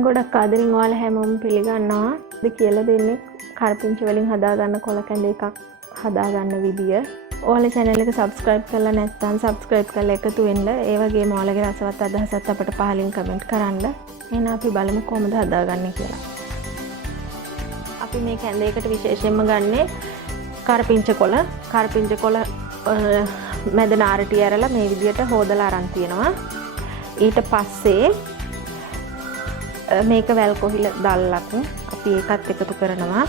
ගොඩක් ආදරෙන් ඔයාලා හැමෝම පිළිගන්නවා. ඉතින් කියලා දෙන්නේ කරපිංචා වලින් හදාගන්න කොල කැඳ එකක් හදාගන්න විදිය. ඔයාලා channel එක subscribe කරලා නැත්නම් subscribe කරලා එකතු වෙන්න. ඒ වගේම ඔයාලගේ රසවත් අදහසත් අපට පහලින් comment කරන්න. එහෙනම් අපි බලමු කොහොමද හදාගන්නේ කියලා. අපි මේ කැඳ එකට විශේෂයෙන්ම ගන්නේ කරපිංචා කොල. කරපිංචා කොල මැද නාරටි ඇරලා මේ විදියට හොදලා අරන් තියනවා. ඊට පස්සේ මේක වැල් කොහිල දැල්ලක් අපි ඒකත් එකතු කරනවා.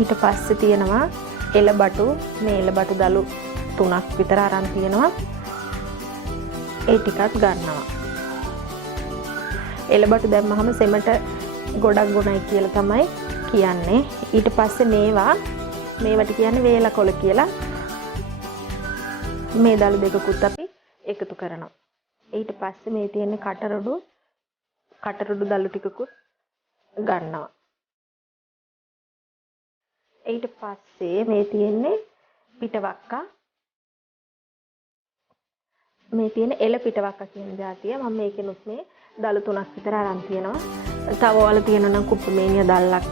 ඊට පස්සේ තියෙනවා එළබටු. මේ එළබටු දළු 3ක් විතර අරන් තියෙනවා. ඒ ටිකත් ගන්නවා. එළබටු දැම්මහම සෙමට ගොඩක් ගුණයි කියලා තමයි කියන්නේ. ඊට පස්සේ මේවට කියන්නේ වේල කොළ කියලා. මේ දළු දෙකකුත් අපි එකතු කරනවා. ඊට පස්සේ මේ තියෙන කටරොඩු දළු ටිකකුත් ගන්නවා. ඊට පස්සේ මේ තියෙන්නේ පිටවක්කා. මේ තියෙන එළ පිටවක්කා කියන જાතිය. මම මේකෙනුත් මේ දළු 3ක් විතර අරන් තියෙනවා. තව ඔයාලා තියෙනවා නම් කුප්පමේනිය දල්ලක්,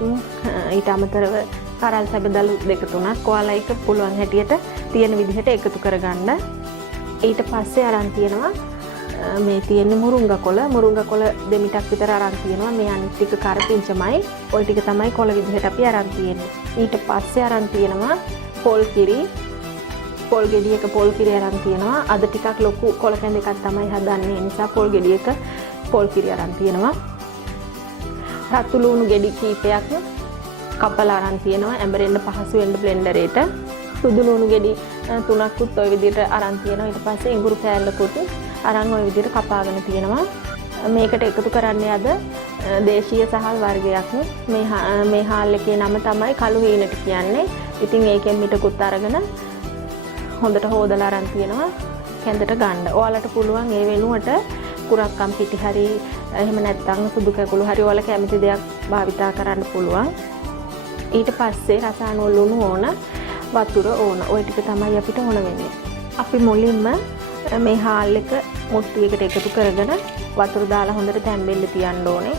ඊට අමතරව කරල් සැබ දළු 2-3ක් ඔයාලා එක පුළුවන් හැටියට තියෙන විදිහට එකතු කරගන්න. ඊට පස්සේ අරන් තියෙනවා මේ තියෙන්නේ මුරුංගා කොළ දෙමිටක් විතර අරන් තියෙනවා. මේ අනිත් ටික කරපිංචමයි. ওই ටික තමයි කොළ විදිහට අපි අරන් තියෙන්නේ. ඊට පස්සේ අරන් තියෙනවා පොල් කිරි. පොල් ගෙඩියක පොල් කිරි අරන් තියෙනවා. අද ටිකක් ලොකු කොළ කැඳ එකක් තමයි හදන්නේ. ඒ නිසා පොල් ගෙඩියක පොල් කිරි අරන් තියෙනවා. රතු ලුණු ගෙඩි කීපයක් කපලා අරන් තියෙනවා. ඇඹරෙන්න පහසු වෙන්න බ්ලෙන්ඩරේට. සුදු ලුණු ගෙඩි 3ක්කුත් ওই විදිහට අරන් තියෙනවා. ඊට පස්සේ ඉඟුරු කෑල්ලකුත් අරන් ওই විදිහට කපාගෙන තියෙනවා. මේකට එකතු කරන්නේ අද දේශීය සහල් වර්ගයක්. මේ හාල් එකේ නම තමයි කළු හීනට කියන්නේ. ඉතින් ඒකෙන් මිටකුත් අරගෙන හොඳට හොදලා අරන් තියෙනවා කැඳට ගන්න. ඔයාලට පුළුවන් ඒ වෙනුවට කුරක්කම් පිටි හරි එහෙම නැත්නම් සුදු කැකුළු හරි ඔයාලා කැමති දෙයක් භාවිතා කරන්න පුළුවන්. ඊට පස්සේ රස අනුව ලුණු ඕන, වතුර ඕන. ওই ටික තමයි අපිට ඕන වෙන්නේ. අපි මුලින්ම මේ හාල් එක මුට්ටියකට එකතු කරගෙන වතුර දාලා හොඳට තැම්බෙන්න තියන්න ඕනේ.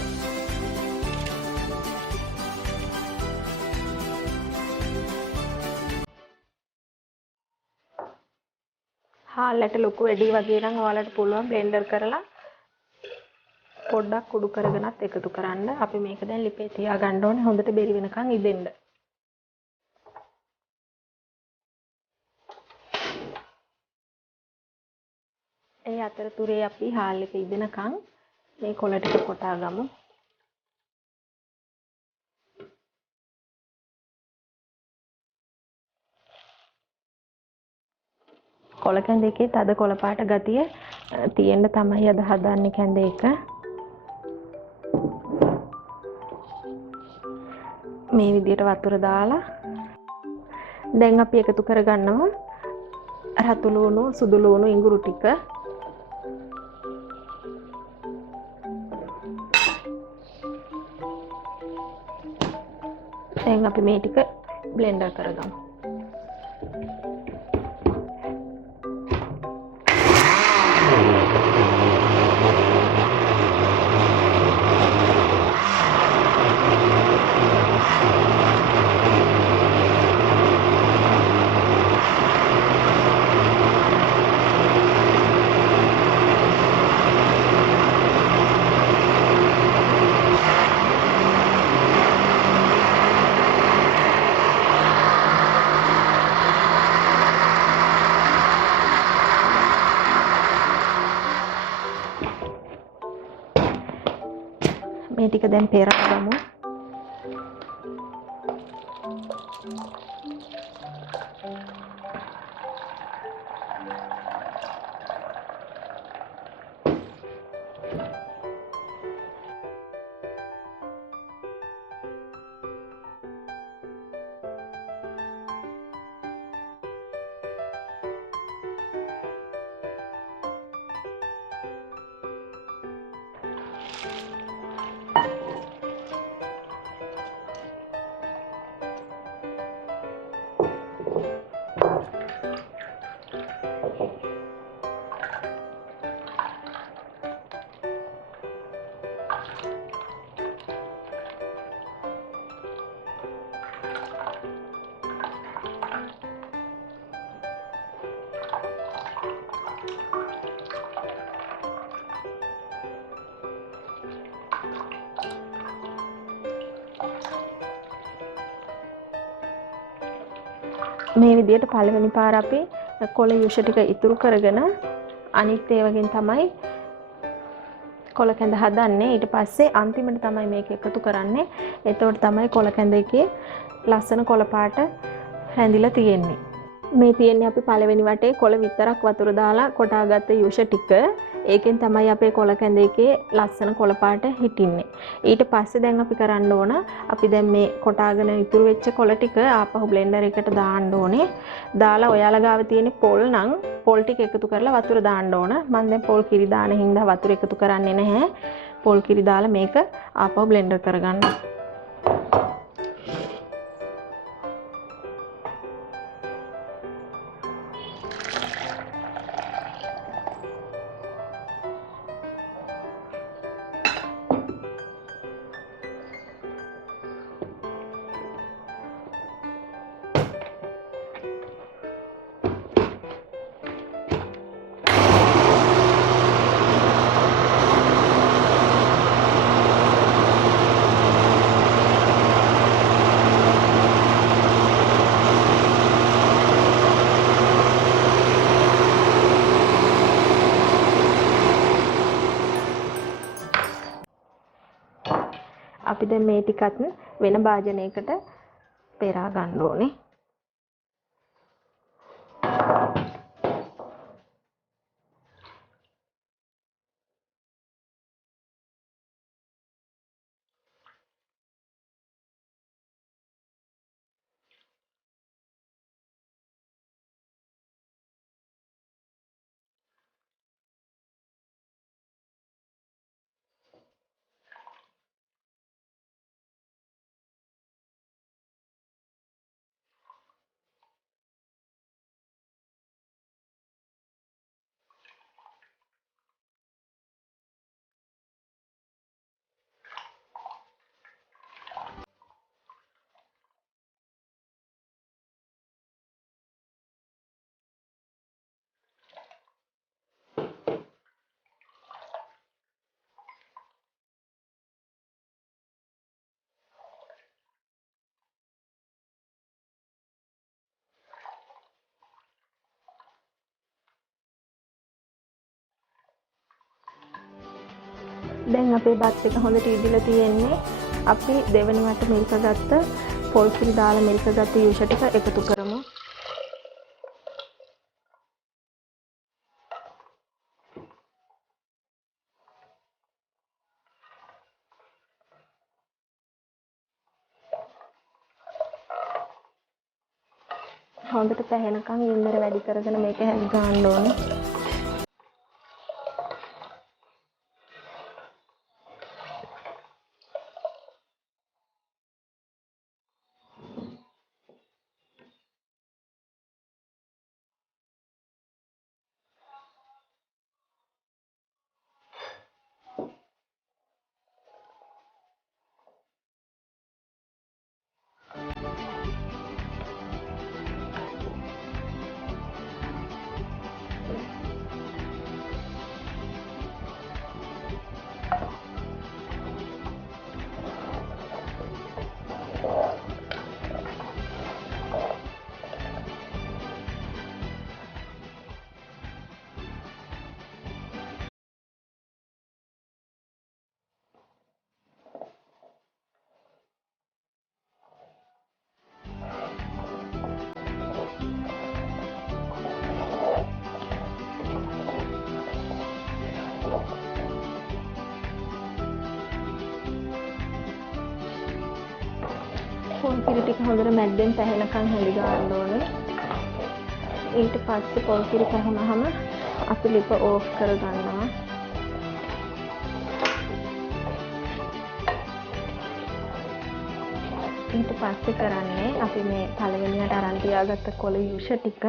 හාල්ලට ලොකු වැඩි වගේ නම් ඔයාලට පුළුවන් බ්ලෙන්ඩර් කරලා පොඩ්ඩක් කුඩු කරගෙනත් එකතු කරන්න. අපි මේක දැන් ලිපේ තියාගන්න ඕනේ හොඳට බෙරි වෙනකන් ඉදෙන්න. ඒ අතරතුරේ අපි හාල් එක ඉදෙනකන් මේ කොළ ටික කොටා ගමු. කොළ කැඳ එකේ තද කොළ පාට ගතිය තියෙන්න තමයි අද හදන්නේ කැඳ එක. මේ විදිහට වතුර දාලා දැන් අපි එකතු කරගන්නවා රතු ලුණු, සුදු ලුණු, ඉඟුරු ටික. දැන් අපි මේ ටික බ්ලෙන්ඩර් කරගමු. මේ ටික දැන් පෙරගමු. මේ විදිහට පළවෙනි පාර අපි කොළ යුෂ ටික ඉතුරු කරගෙන අනිත් ඒවාගෙන් තමයි කොළ කැඳ හදන්නේ. ඊට පස්සේ අන්තිමට තමයි මේක එකතු කරන්නේ. එතකොට තමයි කොළ කැඳ එකේ ලස්සන කොළ පාට හැඳිලා තියෙන්නේ. මේ තියෙන්නේ අපි පළවෙනි වටේ කොළ විතරක් වතුර දාලා කොටාගත්ත යුෂ ටික. ඒකෙන් තමයි අපේ කොළ කැඳ එකේ ලස්සන කොළ පාට හිටින්නේ. ඊට පස්සේ දැන් අපි කරන්න ඕන අපි දැන් මේ කොටාගෙන ඉතුරු වෙච්ච කොළ ටික ආපහු බ්ලෙන්ඩර් එකට දාන්න ඕනේ. දාලා ඔයාලා ගාව තියෙන පොල් නම් පොල් ටික එකතු කරලා වතුර දාන්න ඕන. මම දැන් පොල් කිරි දාන හින්දා වතුර එකතු කරන්නේ නැහැ. පොල් කිරි දාලා මේක ආපහු බ්ලෙන්ඩර් කරගන්න. අපි දැන් මේ ටිකත් වෙන භාජනයකට පෙරා ගන්න ඕනේ. දැන් අපේ බත් එක හොඳට ඉදිලා තියෙන්නේ. අපි දෙවෙනි වට මිල්ක ගත්ත පොල් කිරි දාලා මිල්ක ගත්ත යුෂ ටික එකතු කරමු. හොඳට පැහැෙනකන් ගින්දර වැඩි කරගෙන මේක හැදි ගන්න ඕනේ. පොල් කිරි ටික හොඳට මැද්දෙන් පැහැෙනකන් හැදි ගන්න ඕනේ. ඊට පස්සේ පොල් කිරි පැහැුනහම අපි ලිප ඕෆ් කරගන්නවා. ඊට පස්සේ කරන්නේ අපි මේ පළවෙනියට අරන් තියාගත්ත කොළ යුෂ ටික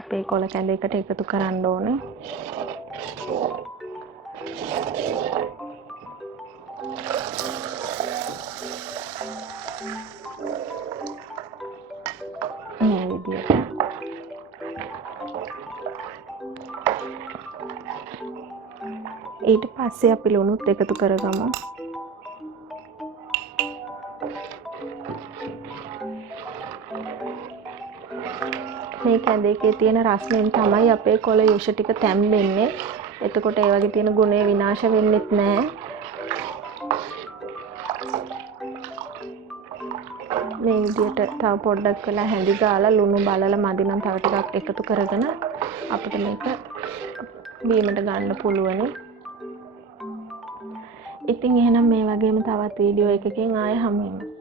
අපේ කොළ කැඳ එකට එකතු කරන්න ඕනේ. මේ විදිහට ඊට පස්සේ අපි ලුණුත් එකතු කරගමු. මේ කැඳ එකේ තියෙන රස්නෙන් තමයි අපේ කොළ යොෂ ටික තැම්බෙන්නේ. එතකොට ඒ වගේ තියෙන ගුණය විනාශ වෙන්නෙත් නැහැ. මේ විදිහට තව පොඩ්ඩක් වෙලා හැඳි ගාලා ලුණු බලලා මදි නම් තව ටිකක් එකතු කරගෙන අපිට මේක බීමට ගන්න පුළුවනි. ඉතින් එහෙනම් මේ වගේම තවත් වීඩියෝ එකකින් ආයෙ හමු වෙමු.